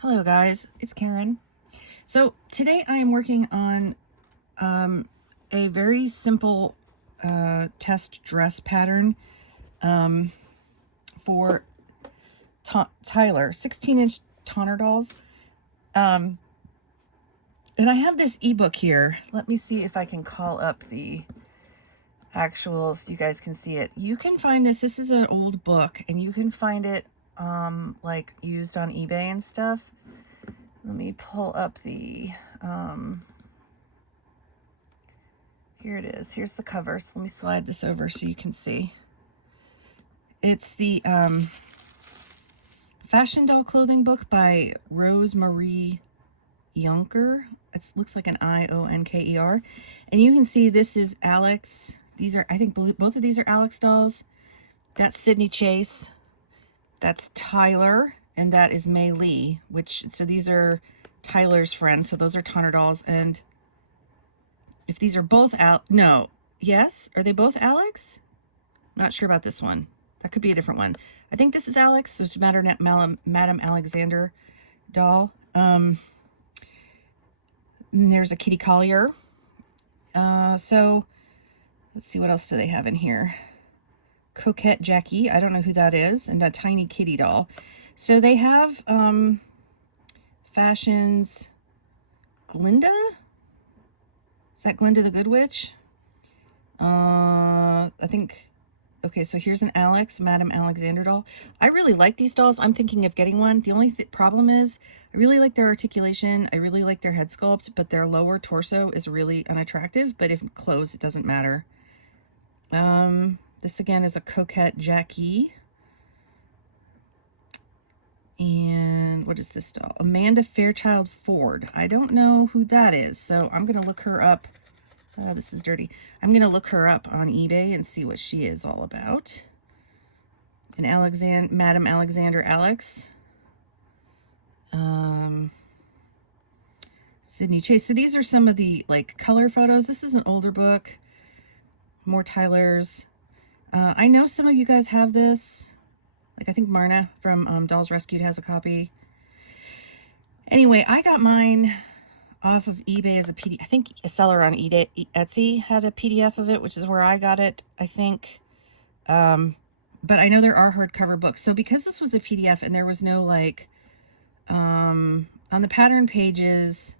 Hello guys, it's Karen. So today I am working on a very simple test dress pattern for Tyler 16-inch Tonner dolls. And I have this ebook here. Let me see if I can call up the actual so you guys can see it. You can find this is an old book, and you can find it like used on eBay and stuff. Let me pull up the, here it is. Here's the cover. So let me slide this over so you can see. It's the Fashion Doll Clothing book by Rose Marie Yonker. It looks like an Ionker. And you can see this is Alex. These are, I think both of these are Alex dolls. That's Sydney Chase. That's Tyler. And that is Mei Lee, so these are Tyler's friends. So those are Tonner dolls. And if these are both yes, are they both Alex? Not sure about this one. That could be a different one. I think this is Alex. So it's Madame Alexander doll. And there's a Kitty Collier. So let's see, what else do they have in here? Coquette Jackie. I don't know who that is. And a tiny kitty doll. So they have Fashions Glinda. Is that Glinda the Good Witch? I think. Okay, so here's an Madame Alexander doll. I really like these dolls. I'm thinking of getting one. The only problem is I really like their articulation. I really like their head sculpt, but their lower torso is really unattractive. But if closed, it doesn't matter. This again is a Coquette Jackie. And what is this doll? Amanda Fairchild Ford. I don't know who that is, so I'm going to look her up. This is dirty. I'm going to look her up on eBay and see what she is all about. And Madame Alexander Alex. Sydney Chase. So these are some of the like color photos. This is an older book. More Tyler's. I know some of you guys have this. Like I think Marna from Dolls Rescued has a copy. Anyway, I got mine off of eBay as a PDF. I think a seller on Etsy had a PDF of it, which is where I got it, I think. But I know there are hardcover books. So because this was a PDF and there was no like, on the pattern pages,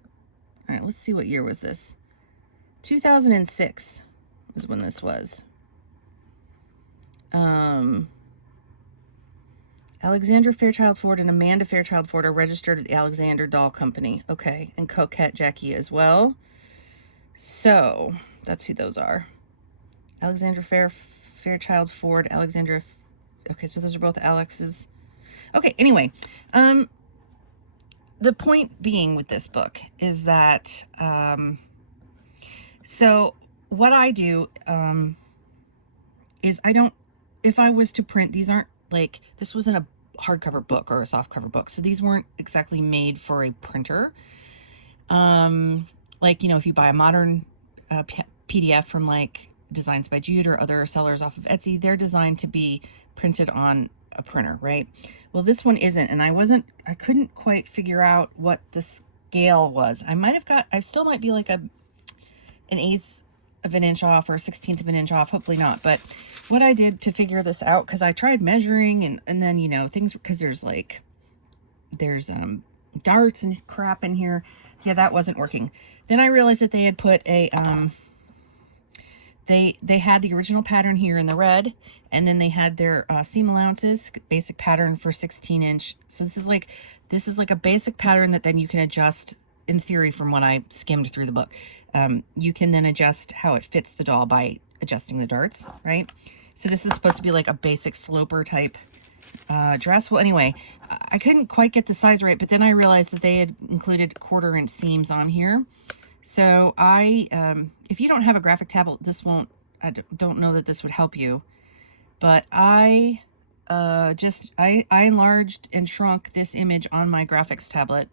all right, let's see, what year was this? 2006 was when this was. Alexandra Fairchild Ford and Amanda Fairchild Ford are registered at the Alexander Doll Company. Okay, and Coquette Jackie as well. So that's who those are. Alexandra Fairchild Ford, Alexandra. Okay, so those are both Alex's. Okay, anyway, the point being with this book is that, so what I do is if I was to print, these aren't like, this wasn't a hardcover book or a softcover book, so these weren't exactly made for a printer. Like, if you buy a modern PDF from like Designs by Jude or other sellers off of Etsy, they're designed to be printed on a printer, right? Well, this one isn't, and I couldn't quite figure out what the scale was. I still might be like an 1/8 of an inch off or a 1/16 of an inch off, hopefully not. But what I did to figure this out, because I tried measuring and then things, because there's darts and crap in here. Yeah, that wasn't working. Then I realized that they had put a they had the original pattern here in the red, and then they had their seam allowances, basic pattern for 16-inch. So this is like a basic pattern that then you can adjust. In theory, from what I skimmed through the book, you can then adjust how it fits the doll by adjusting the darts, right? So this is supposed to be like a basic sloper type dress. Well, anyway, I couldn't quite get the size right, but then I realized that they had included 1/4 inch seams on here. So if you don't have a graphic tablet, I don't know that this would help you, but I enlarged and shrunk this image on my graphics tablet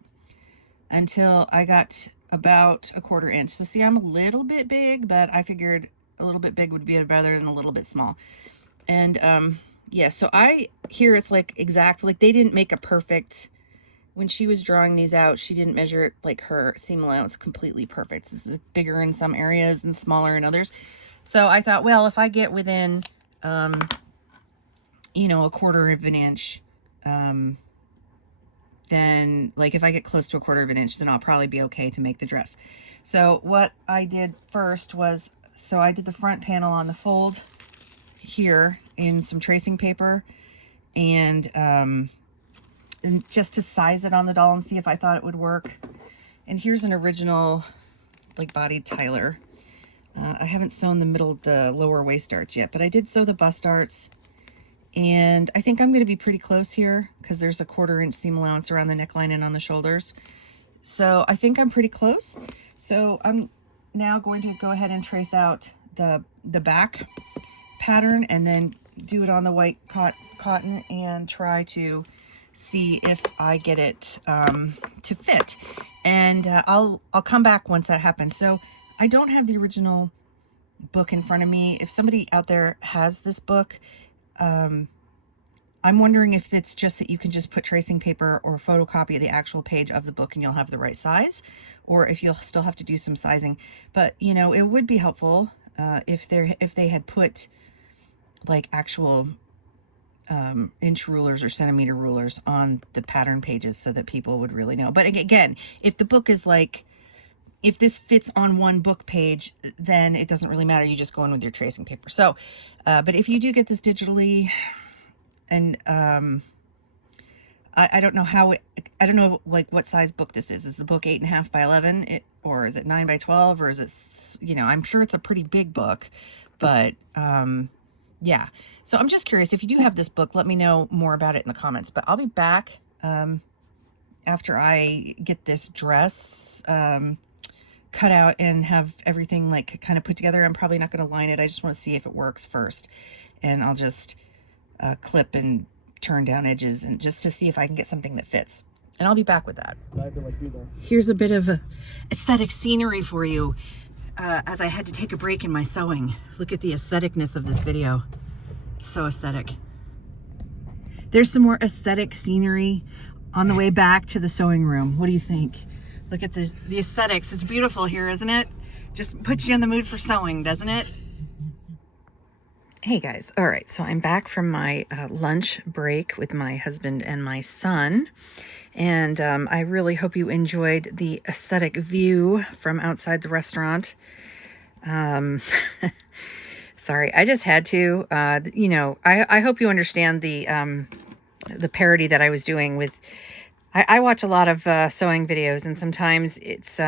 until I got about 1/4 inch. So see, I'm a little bit big, but I figured a little bit big would be better than a little bit small. And yeah, so here it's like exact, like they didn't make a perfect when she was drawing these out, she didn't measure it like her seam allowance completely perfect. This is bigger in some areas and smaller in others. So I thought, well, if I get within, you know, 1/4 of an inch, then like if I get close to 1/4 of an inch, then I'll probably be okay to make the dress. So what I did first was, so I did the front panel on the fold here in some tracing paper, and just to size it on the doll and see if I thought it would work. And here's an original like bodied Tyler. I haven't sewn the lower waist darts yet, but I did sew the bust darts, and I think I'm going to be pretty close here because there's a 1/4 inch seam allowance around the neckline and on the shoulders. So I think I'm pretty close. So I'm now going to go ahead and trace out the back pattern and then do it on the white cotton and try to see if I get it to fit. And I'll come back once that happens. So I don't have the original book in front of me. If somebody out there has this book, I'm wondering if it's just that you can just put tracing paper or photocopy the actual page of the book and you'll have the right size, or if you'll still have to do some sizing. But you know, it would be helpful if they had put like actual inch rulers or centimeter rulers on the pattern pages so that people would really know. But again, if the book is like, if this fits on one book page, then it doesn't really matter. You just go in with your tracing paper. So, but if you do get this digitally, and I don't know how I don't know like what size book this is. Is the book 8.5 by 11, or is it 9 by 12, or is it, you know, I'm sure it's a pretty big book, but yeah. So I'm just curious, if you do have this book, let me know more about it in the comments. But I'll be back after I get this dress cut out and have everything like kind of put together. I'm probably not going to line it. I just want to see if it works first. And I'll just clip and turn down edges and just to see if I can get something that fits. And I'll be back with that. Here's a bit of aesthetic scenery for you as I had to take a break in my sewing. Look at the aestheticness of this video. It's so aesthetic. There's some more aesthetic scenery on the way back to the sewing room. What do you think? Look at this, the aesthetics. It's beautiful here, isn't it? Just puts you in the mood for sewing, doesn't it? Hey guys, all right, so I'm back from my lunch break with my husband and my son, and I really hope you enjoyed the aesthetic view from outside the restaurant. Sorry, I just had to, you know, I hope you understand the parody that I was doing with, I watch a lot of sewing videos, and sometimes it's,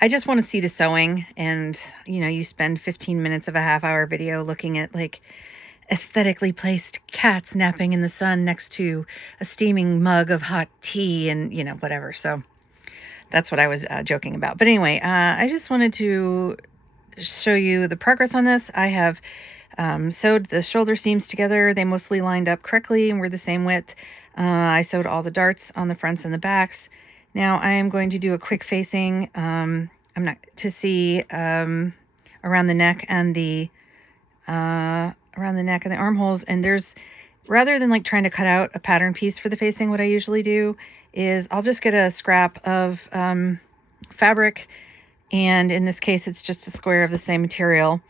I just want to see the sewing, and, you know, you spend 15 minutes of a half-hour video looking at, like, aesthetically placed cats napping in the sun next to a steaming mug of hot tea and, you know, whatever. So that's what I was joking about. But anyway, I just wanted to show you the progress on this. I have sewed the shoulder seams together. They mostly lined up correctly and were the same width. I sewed all the darts on the fronts and the backs. Now I am going to do a quick facing. I'm not to see around the neck and the armholes. And there's, rather than like trying to cut out a pattern piece for the facing, what I usually do is I'll just get a scrap of fabric, and in this case it's just a square of the same material,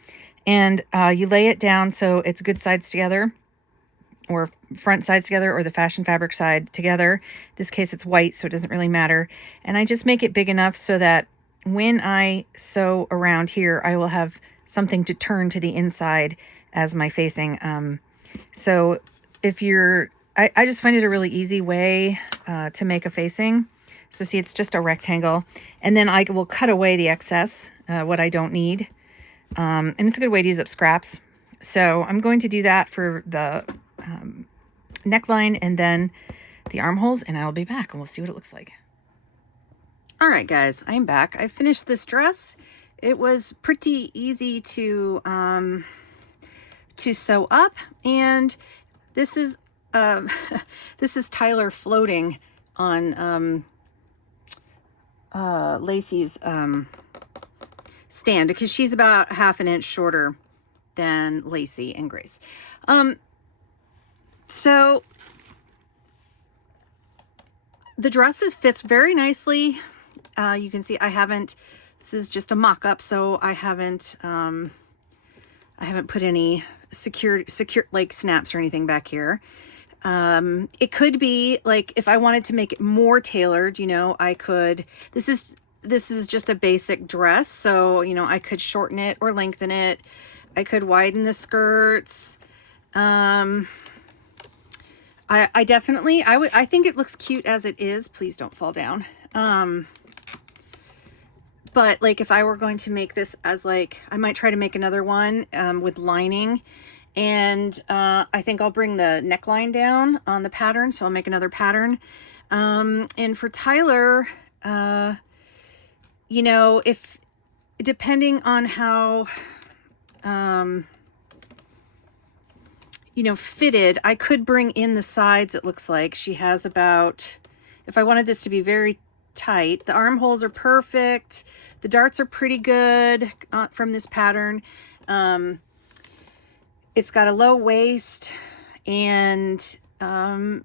and you lay it down so it's good sides together, or front sides together, or the fashion fabric side together. In this case it's white, so it doesn't really matter. And I just make it big enough so that when I sew around here, I will have something to turn to the inside as my facing. So if you're, I just find it a really easy way to make a facing. So see, it's just a rectangle, and then I will cut away the excess, what I don't need. And it's a good way to use up scraps. So I'm going to do that for the neckline and then the armholes, and I'll be back and we'll see what it looks like. All right, guys, I'm back. I finished this dress. It was pretty easy to sew up, and this is this is Tyler floating on Lacey's stand, because she's about 1/2 inch shorter than Lacie and Grace. So the dresses fits very nicely. You can see I haven't, this is just a mock-up, so I haven't put any secure like snaps or anything back here. It could be like, if I wanted to make it more tailored, you know, I could, this is just a basic dress. So, you know, I could shorten it or lengthen it. I could widen the skirts. I definitely, I think it looks cute as it is. Please don't fall down. But like, if I were going to make this as like, I might try to make another one with lining. And I think I'll bring the neckline down on the pattern. So I'll make another pattern. And for Tyler, you know, if depending on how, you know, fitted, I could bring in the sides. It looks like she has about, if I wanted this to be very tight, the armholes are perfect. The darts are pretty good from this pattern. It's got a low waist, and I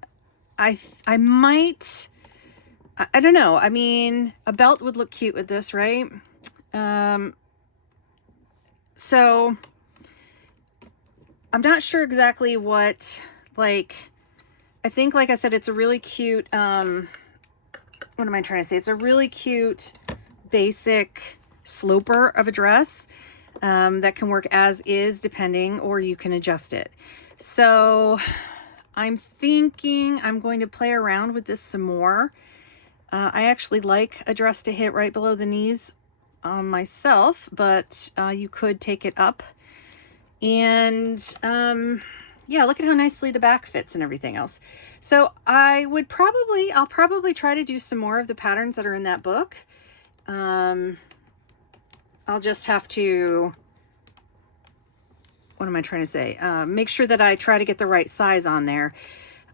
might, I don't know. I mean, a belt would look cute with this, right? So I'm not sure exactly what, like, I think, like I said, it's a really cute, what am I trying to say? It's a really cute, basic sloper of a dress that can work as is, depending, or you can adjust it. So I'm thinking I'm going to play around with this some more. I actually like a dress to hit right below the knees myself, but you could take it up. And yeah, look at how nicely the back fits and everything else. So I'll probably try to do some more of the patterns that are in that book. I'll just have to, what am I trying to say? Make sure that I try to get the right size on there.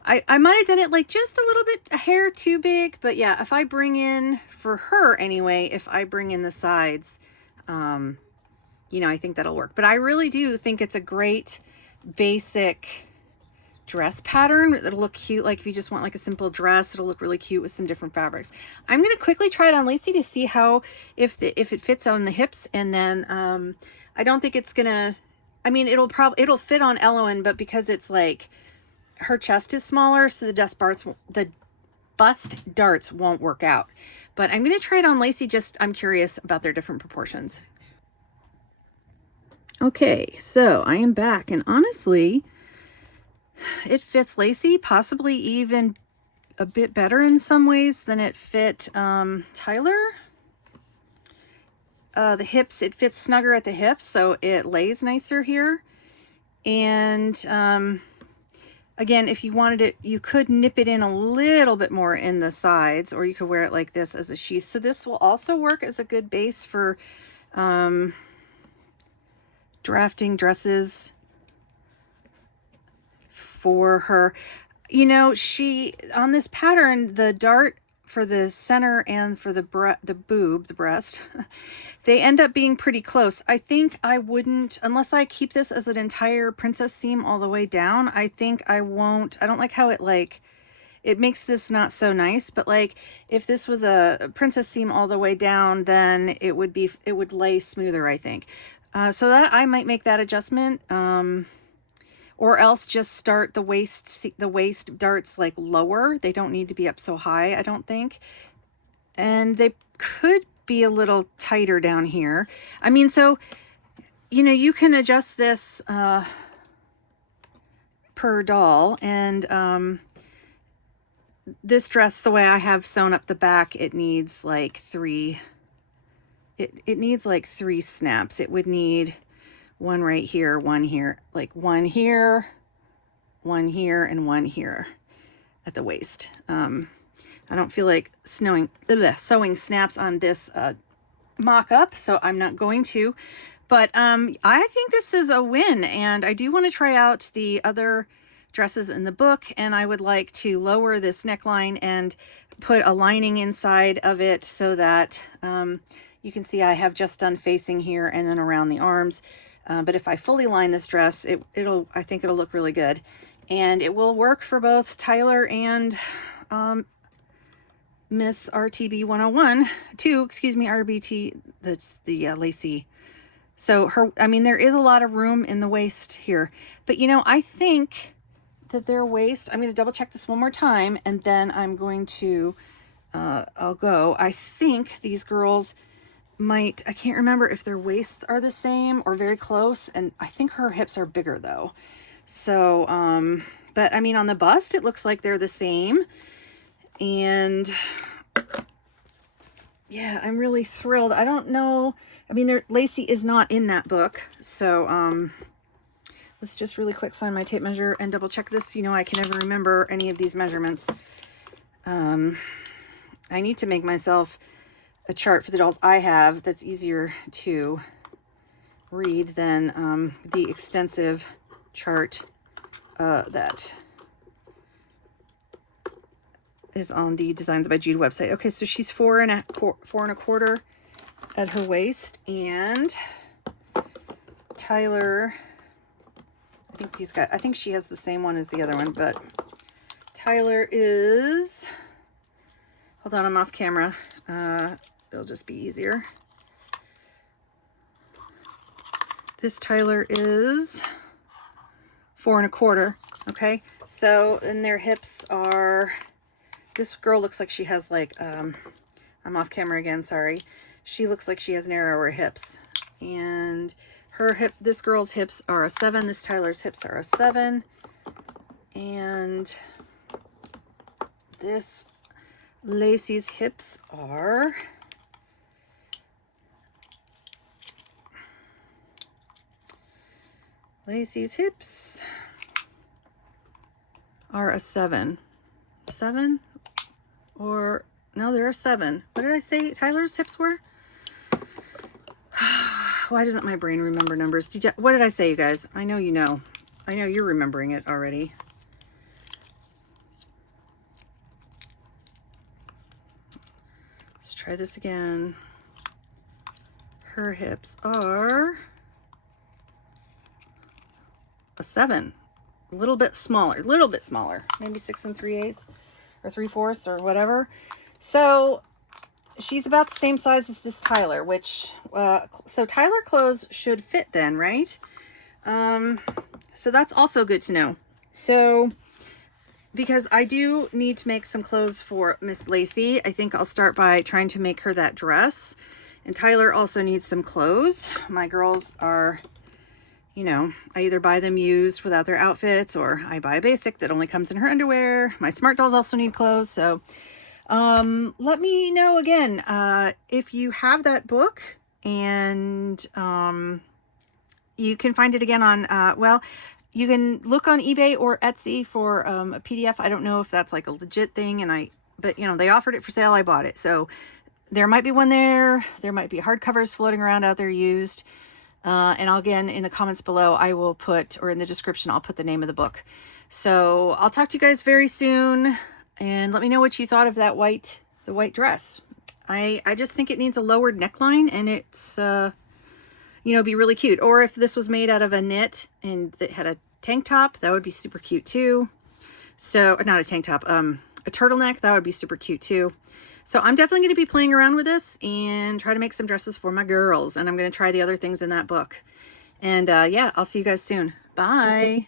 I might have done it like just a little bit, a hair too big, but yeah, if I bring in, for her anyway, if I bring in the sides, you know, I think that'll work. But I really do think it's a great basic dress pattern. It'll look cute. Like if you just want like a simple dress, it'll look really cute with some different fabrics. I'm going to quickly try it on Lacie to see how, if it fits on the hips. And then, I don't think it's going to, I mean, it'll fit on Elowen, but because it's like, her chest is smaller, so the bust darts won't work out. But I'm going to try it on Lacie. Just, I'm curious about their different proportions. Okay, so I am back, and honestly, it fits Lacie possibly even a bit better in some ways than it fit Tyler. The hips, it fits snugger at the hips, so it lays nicer here. And again, if you wanted it, you could nip it in a little bit more in the sides, or you could wear it like this as a sheath. So this will also work as a good base for drafting dresses for her. You know, on this pattern, the dart for the center and for the breast, they end up being pretty close. I think I wouldn't, unless I keep this as an entire princess seam all the way down, I think I won't. I don't like how it makes this not so nice, but like if this was a princess seam all the way down, then it would lay smoother, I think. So that I might make that adjustment. Or else just start the waist darts like lower. They don't need to be up so high, I don't think. And they could be a little tighter down here. I mean, so, you know, you can adjust this per doll. And this dress, the way I have sewn up the back, it needs like three snaps. It would need one right here, one here, like one here, and one here at the waist. I don't feel like sewing snaps on this mock-up, so I'm not going to. But I think this is a win, and I do want to try out the other dresses in the book, and I would like to lower this neckline and put a lining inside of it so that you can see I have just done facing here and then around the arms. But if I fully line this dress, I think it'll look really good. And it will work for both Tyler and Miss RTB 101 to, excuse me, RBT, that's the Lacie. So her, I mean, there is a lot of room in the waist here, but you know, I think that their waist, I'm going to double check this one more time, and then I'm going to, I'll go. I think these girls might, I can't remember if their waists are the same or very close, and I think her hips are bigger though. So, but I mean, on the bust, it looks like they're the same. And yeah, I'm really thrilled. I don't know. I mean, Lacie is not in that book. So, let's just really quick find my tape measure and double check this. You know, I can never remember any of these measurements. I need to make myself a chart for the dolls I have that's easier to read than the extensive chart that is on the Designs by Jude website. Okay, so she's 4.25 at her waist, and Tyler, I think she has the same one as the other one, but Tyler is, hold on, I'm off camera. It'll just be easier. This Tyler is 4.25. Okay, so and their hips are, this girl looks like she has like, I'm off camera again, sorry. She looks like she has narrower hips, and her hip, this girl's hips are a 7. This Tyler's hips are a 7, and this Lacie's hips are, Lacie's hips are a 7. 7? Or, no, they're a 7. What did I say Tyler's hips were? Why doesn't my brain remember numbers? What did I say, you guys? I know you know. I know you're remembering it already. Let's try this again. Her hips are a 7. A little bit smaller, maybe 6 3/8 or 3/4 or whatever. So she's about the same size as this Tyler, which, so Tyler clothes should fit then, right? So that's also good to know. So, because I do need to make some clothes for Miss Lacie, I think I'll start by trying to make her that dress. And Tyler also needs some clothes. My girls are, you know, I either buy them used without their outfits, or I buy a basic that only comes in her underwear. My smart dolls also need clothes. So let me know again if you have that book, and you can find it again on, well, you can look on eBay or Etsy for a PDF. I don't know if that's like a legit thing, but you know, they offered it for sale. I bought it. So there might be one there. There might be hardcovers floating around out there used. And again, in the comments below, I will put, or in the description, I'll put the name of the book. So I'll talk to you guys very soon, and let me know what you thought of that the white dress. I just think it needs a lowered neckline, and it's, you know, be really cute. Or if this was made out of a knit and that had a tank top, that would be super cute too. So, not a tank top, a turtleneck, that would be super cute too. So I'm definitely going to be playing around with this and try to make some dresses for my girls. And I'm going to try the other things in that book. And yeah, I'll see you guys soon. Bye.